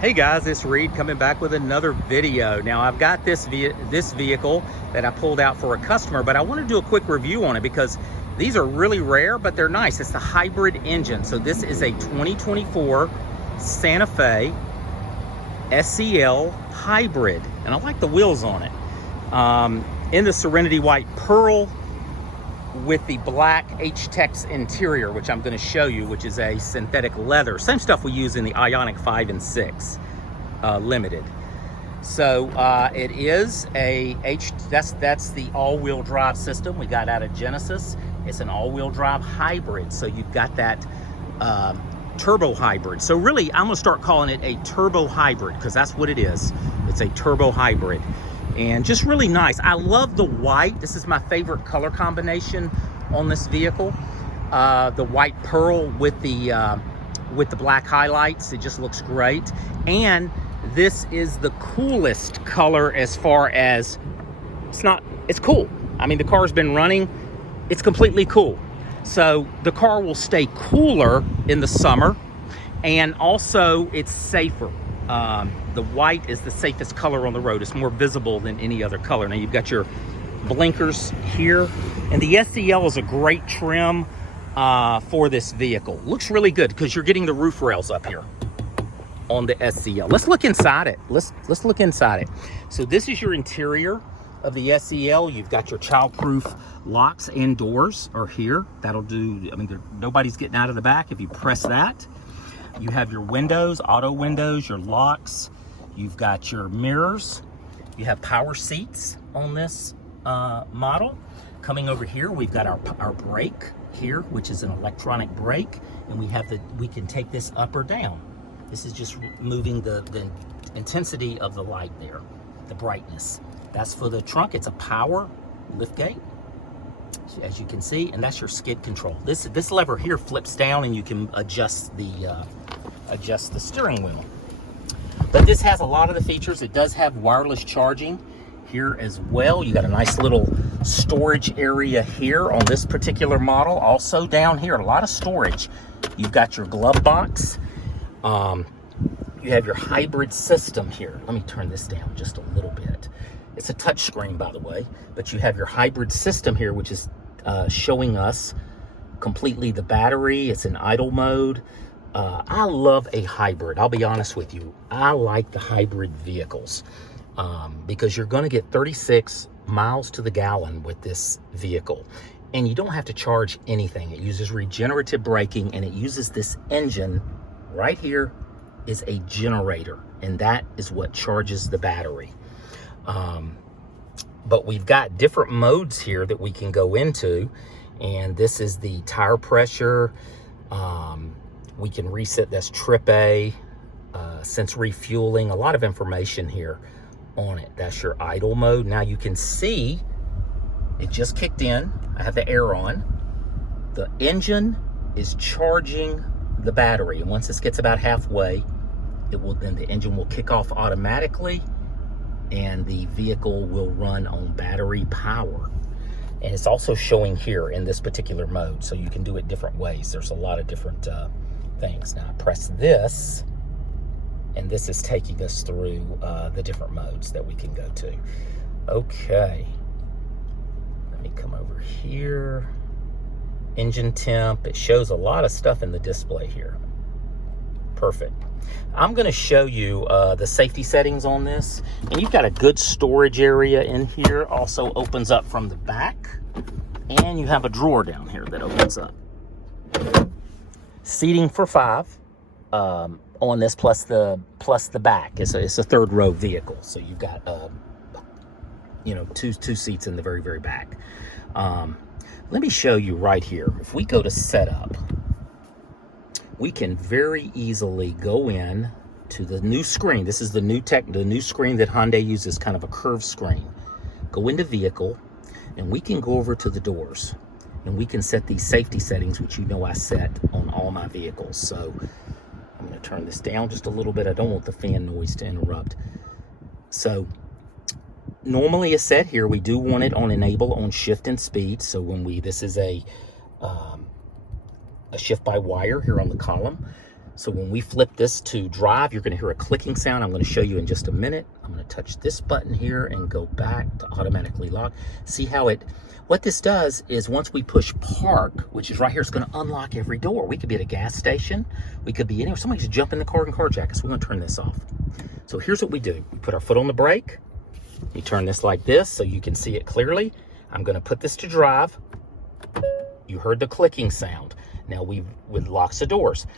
Hey guys, it's Reed coming back with another video. Now I've got this vehicle that I pulled out for a customer, but I want to do a quick review on it because these are really rare, but they're nice. It's the hybrid engine. So this is a 2024 Santa Fe SEL hybrid, and I like the wheels on it. In the Serenity White Pearl with the black H-Tex interior, which I'm going to show you, which is a synthetic leather. Same stuff we use in the Ioniq 5 and 6 Limited. So it is that's the all-wheel drive system we got out of Genesis. It's an all-wheel drive hybrid, so you've got that turbo hybrid. So really, I'm going to start calling it a turbo hybrid because that's what it is. It's a turbo hybrid. And just really nice. I love the white. This is my favorite color combination on this vehicle. The white pearl with the black highlights. It just looks great. And this is the coolest color as far as it's cool. I mean, the car's been running. It's completely cool. So the car will stay cooler in the summer, and also it's safer. The white is the safest color on the road. It's more visible than any other color. Now you've got your blinkers here, and the SEL is a great trim for this vehicle. Looks really good because you're getting the roof rails up here on the SEL. Let's look inside it. Let's look inside it. So this is your interior of the SEL. You've got your child-proof locks and doors are here. That'll do. I mean, nobody's getting out of the back if you press that. You have your windows, auto windows, your locks. You've got your mirrors. You have power seats on this model. Coming over here, we've got our brake here, which is an electronic brake, and we can take this up or down. This is just moving the intensity of the light there, the brightness. That's for the trunk. It's a power lift gate, as you can see, and that's your skid control. This lever here flips down, and you can adjust the steering wheel. But this has a lot of the features. It does have wireless charging here as well. You got a nice little storage area here on this particular model. Also down here, a lot of storage. You've got your glove box. You have your hybrid system here. Let me turn this down just a little bit. It's a touch screen, by the way, but you have your hybrid system here, which is showing us completely the battery. It's in idle mode. I love a hybrid. I'll be honest with you. I like the hybrid vehicles because you're going to get 36 miles to the gallon with this vehicle, and you don't have to charge anything. It uses regenerative braking, and it uses this engine right here is a generator, and that is what charges the battery. But we've got different modes here that we can go into, and this is the tire pressure. We can reset this trip A, since refueling, a lot of information here on it. That's your idle mode. Now you can see it just kicked in. I have the air on. The engine is charging the battery, and once this gets about halfway, then the engine will kick off automatically, and the vehicle will run on battery power. And it's also showing here in this particular mode, so you can do it different ways. There's a lot of different things. Now I press this, and this is taking us through the different modes that we can go to. Okay, let me come over here. Engine temp. It shows a lot of stuff in the display here. Perfect. I'm going to show you the safety settings on this, and you've got a good storage area in here. Also opens up from the back, and you have a drawer down here that opens up. Seating for 5 on this, plus the back. It's a third row vehicle, so you've got two seats in the very, very back. Let me show you right here. If we go to setup, we can very easily go in to the new screen. This is the new screen that Hyundai uses, kind of a curved screen. Go into vehicle, and we can go over to the doors, and we can set these safety settings, which I set on all my vehicles. So I'm going to turn this down just a little bit. I don't want the fan noise to interrupt. So normally it's set here. We do want it on enable on shift and speed. So this is a shift by wire here on the column. So when we flip this to drive, you're going to hear a clicking sound. I'm going to show you in just a minute. I'm going to touch this button here and go back to automatically lock. See how what this does is once we push park, which is right here, it's going to unlock every door. We could be at a gas station. We could be anywhere. Somebody could jump in the car and carjack us. We're going to turn this off. So here's what we do. We put our foot on the brake. You turn this like this so you can see it clearly. I'm going to put this to drive. You heard the clicking sound. Now it locks the doors.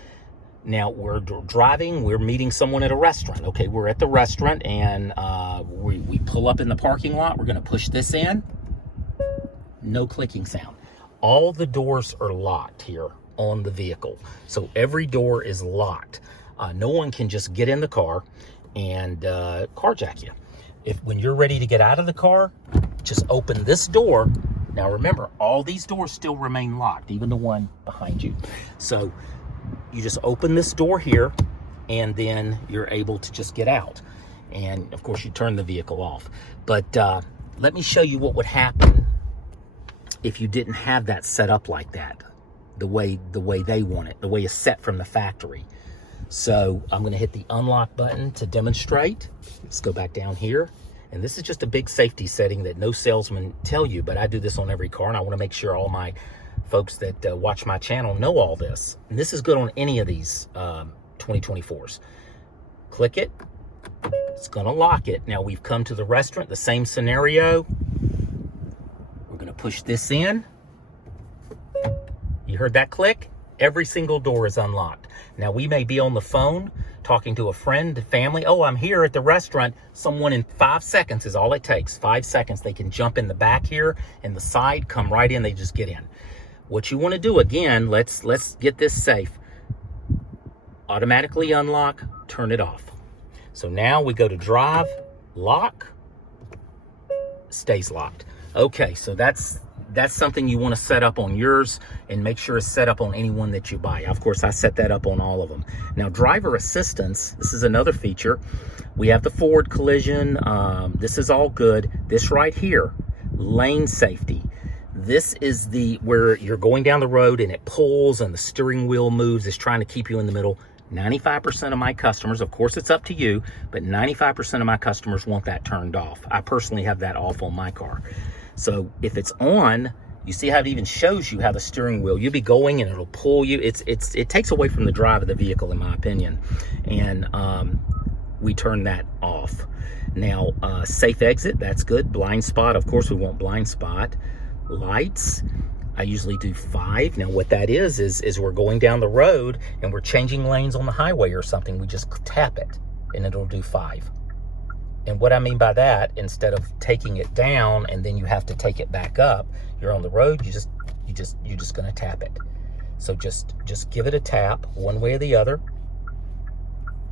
Now we're driving, we're meeting someone at a restaurant. Okay, we're at the restaurant and we pull up in the parking lot. We're gonna push this in. No clicking sound. All the doors are locked here on the vehicle. So every door is locked. No one can just get in the car and carjack you. When you're ready to get out of the car, just open this door. Now remember, all these doors still remain locked, even the one behind you. So you just open this door here and then you're able to just get out. And of course you turn the vehicle off. But let me show you what would happen if you didn't have that set up like that, the way they want it, the way it's set from the factory. So I'm going to hit the unlock button to demonstrate. Let's go back down here. And this is just a big safety setting that no salesman tell you, but I do this on every car, and I want to make sure all my folks that watch my channel know all this. And this is good on any of these 2024s. Click it. It's going to lock it. Now we've come to the restaurant, the same scenario. We're going to push this in. You heard that click? Every single door is unlocked. Now we may be on the phone talking to a friend, family. Oh, I'm here at the restaurant. Someone in 5 seconds is all it takes. 5 seconds. They can jump in the back here and the side, come right in. They just get in. What you want to do, again, let's get this safe. Automatically unlock, turn it off. So now we go to drive, lock, stays locked. Okay, so that's something you want to set up on yours and make sure it's set up on any one that you buy. Of course, I set that up on all of them. Now, driver assistance, this is another feature. We have the forward collision. This is all good. This right here, lane safety. This is where you're going down the road and it pulls and the steering wheel moves. It's trying to keep you in the middle. 95% of my customers, of course it's up to you, but 95% of my customers want that turned off. I personally have that off on my car. So if it's on, you see how it even shows you how the steering wheel, you'll be going and it'll pull you. It takes away from the drive of the vehicle, in my opinion. And we turn that off. Now, safe exit, that's good. Blind spot, of course we want blind spot. Lights, I usually do 5. Now what that is we're going down the road and we're changing lanes on the highway or something. We just tap it and it'll do 5. And what I mean by that, instead of taking it down and then you have to take it back up, you're on the road, you're just gonna tap it. So just give it a tap one way or the other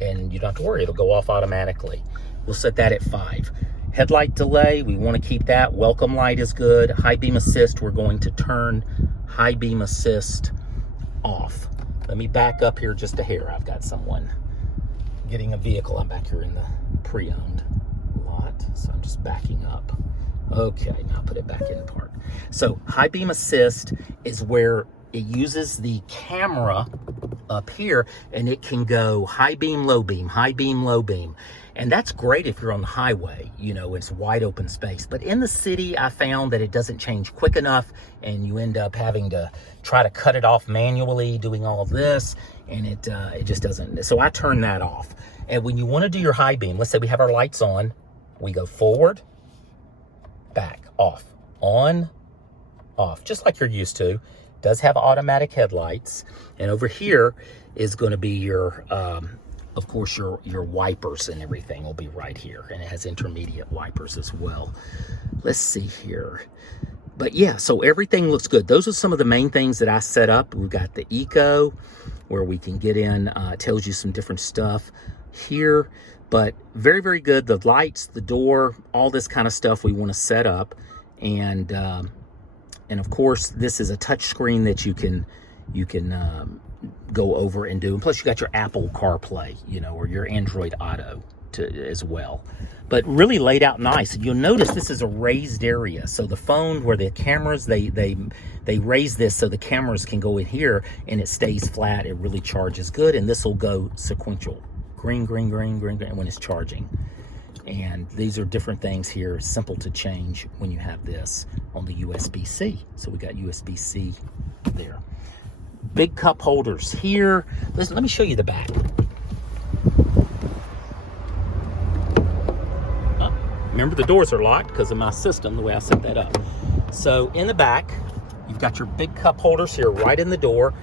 and you don't have to worry, it'll go off automatically. We'll set that at 5. Headlight delay, we want to keep that. Welcome light is good. High beam assist, we're going to turn high beam assist off. Let me back up here just a hair. I've got someone getting a vehicle. I'm back here in the pre-owned lot, so I'm just backing up. Okay, now put it back in park. So high beam assist is where it uses the camera up here and it can go high beam, low beam, high beam, low beam. And that's great if you're on the highway, you know, it's wide open space. But in the city, I found that it doesn't change quick enough and you end up having to try to cut it off manually, doing all of this, and it just doesn't. So I turn that off. And when you want to do your high beam, let's say we have our lights on, we go forward, back, off, on, off, just like you're used to. It does have automatic headlights. And over here is going to be your, of course, your wipers and everything will be right here. And it has intermediate wipers as well. Let's see here. But yeah, so everything looks good. Those are some of the main things that I set up. We've got the Eco, where we can get in, tells you some different stuff here. But very, very good. The lights, the door, all this kind of stuff we want to set up. And of course, this is a touch screen that you can go over and do. And plus, you got your Apple CarPlay, you know, or your Android Auto as well. But really laid out nice. And you'll notice this is a raised area. So the phone where the cameras, they raise this so the cameras can go in here and it stays flat. It really charges good. And this will go sequential. Green, green, green, green, green when it's charging. And these are different things here. Simple to change when you have this on the USB-C. So we got USB-C there. Big cup holders here. Let me show you the back. Remember, the doors are locked because of my system, the way I set that up. So in the back, you've got your big cup holders here right in the door.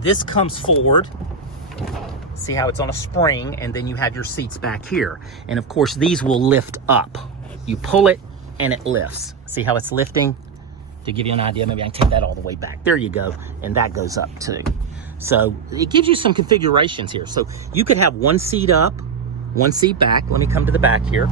This comes forward. See how it's on a spring, and then you have your seats back here. And of course, these will lift up. You pull it and it lifts. See how it's lifting? To give you an idea, maybe I can take that all the way back. There you go. And that goes up too. So it gives you some configurations here. So you could have one seat up, one seat back. Let me come to the back here.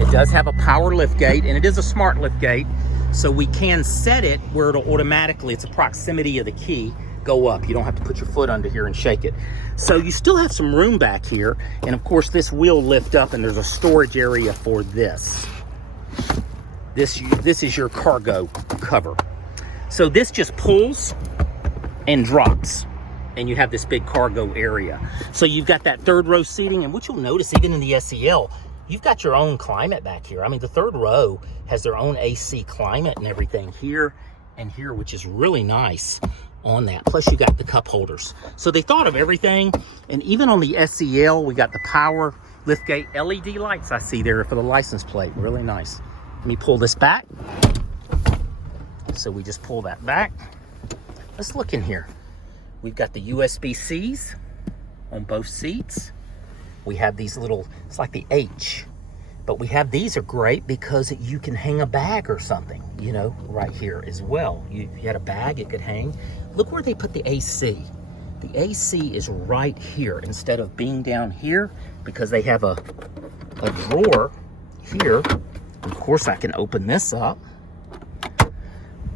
It does have a power lift gate, and it is a smart lift gate. So we can set it where it'll automatically, it's a proximity of the key, go up. You don't have to put your foot under here and shake it. So you still have some room back here. And of course, this will lift up, and there's a storage area for this. This is your cargo cover. So this just pulls and drops, and you have this big cargo area. So you've got that third row seating, and what you'll notice even in the SEL, you've got your own climate back here. I mean, the third row has their own AC climate and everything here and here, which is really nice on that. Plus you got the cup holders. So they thought of everything. And even on the SEL, we got the power liftgate LED lights I see there for the license plate. Really nice. Let me pull this back. So we just pull that back. Let's look in here. We've got the USB-Cs on both seats. We have these little, it's like the H, but we have, these are great because you can hang a bag or something, you know, right here as well. If you had a bag, it could hang. Look where they put the AC. The AC is right here instead of being down here, because they have a drawer here. Of course, I can open this up.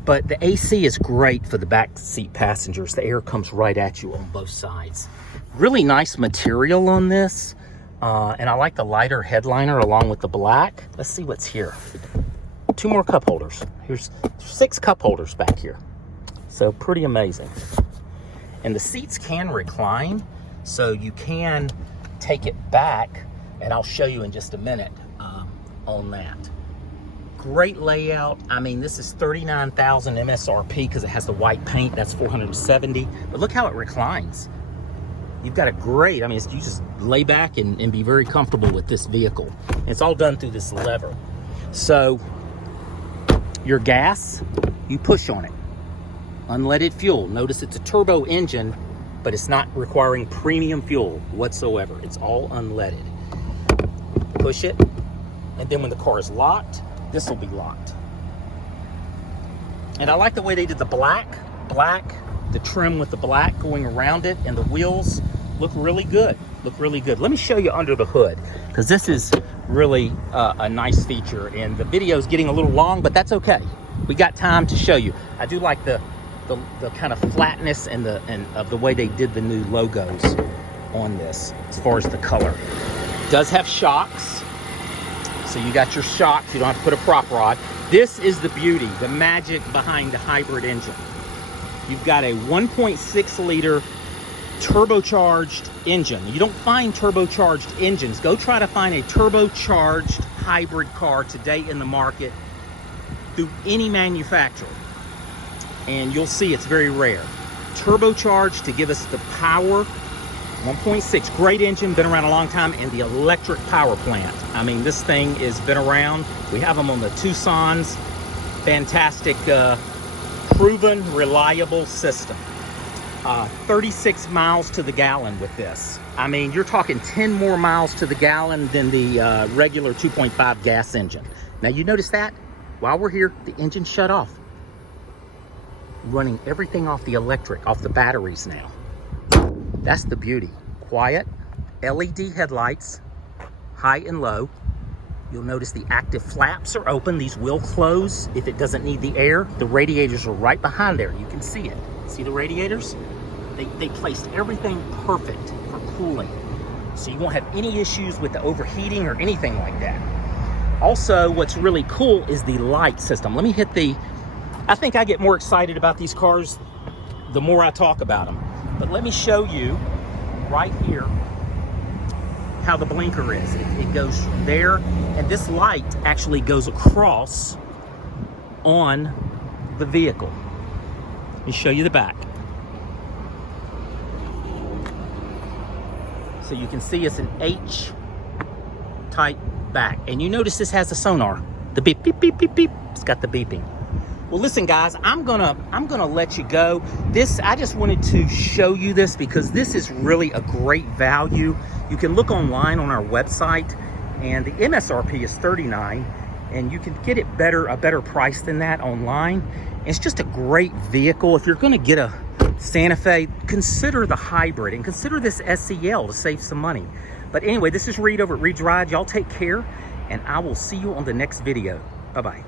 But the AC is great for the back seat passengers. The air comes right at you on both sides. Really nice material on this. And I like the lighter headliner along with the black. Let's see what's here. 2 more cup holders. Here's 6 cup holders back here. So pretty amazing. And the seats can recline, so you can take it back, and I'll show you in just a minute on that. Great layout. I mean, this is $39,000 MSRP because it has the white paint. That's $470. But look how it reclines. You've got a great, I mean, you just lay back and be very comfortable with this vehicle. It's all done through this lever. So your gas, you push on it. Unleaded fuel. Notice it's a turbo engine, but it's not requiring premium fuel whatsoever. It's all unleaded. Push it, and then when the car is locked, this will be locked. And I like the way they did the black, the trim with the black going around it, and the wheels look really good. Let me show you under the hood, because this is really a nice feature, and the video is getting a little long, but that's okay. We got time to show you. I do like the kind of flatness and of the way they did the new logos on this as far as the color. It does have shocks. So you got your shocks, you don't have to put a prop rod. This is the beauty, the magic behind the hybrid engine. You've got a 1.6 liter turbocharged engine. You don't find turbocharged engines. Go try to find a turbocharged hybrid car today in the market through any manufacturer, and you'll see it's very rare. Turbocharged to give us the power. 1.6, great engine, been around a long time, and the electric power plant. I mean, this thing has been around. We have them on the Tucson's. Fantastic, proven, reliable system. 36 miles to the gallon with this. I mean, you're talking 10 more miles to the gallon than the regular 2.5 gas engine. Now, you notice that? While we're here, the engine shut off. Running everything off the electric, off the batteries now. That's the beauty. Quiet, LED headlights, high and low. You'll notice the active flaps are open. These will close if it doesn't need the air. The radiators are right behind there. You can see it. See the radiators? They placed everything perfect for cooling. So you won't have any issues with the overheating or anything like that. Also, what's really cool is the light system. Let me hit I think I get more excited about these cars the more I talk about them. But let me show you right here how the blinker is. It goes there, and this light actually goes across on the vehicle. Let me show you the back. So you can see it's an H-type back. And you notice this has a sonar. The beep, beep, beep, beep, beep. It's got the beeping. Well, listen, guys, I'm gonna let you go. I just wanted to show you this because this is really a great value. You can look online on our website, and the MSRP is $39, and you can get it a better price than that online. It's just a great vehicle. If you're gonna get a Santa Fe, consider the hybrid and consider this SEL to save some money. But anyway, this is Reed over at Reed's Ride. Y'all take care, and I will see you on the next video. Bye-bye.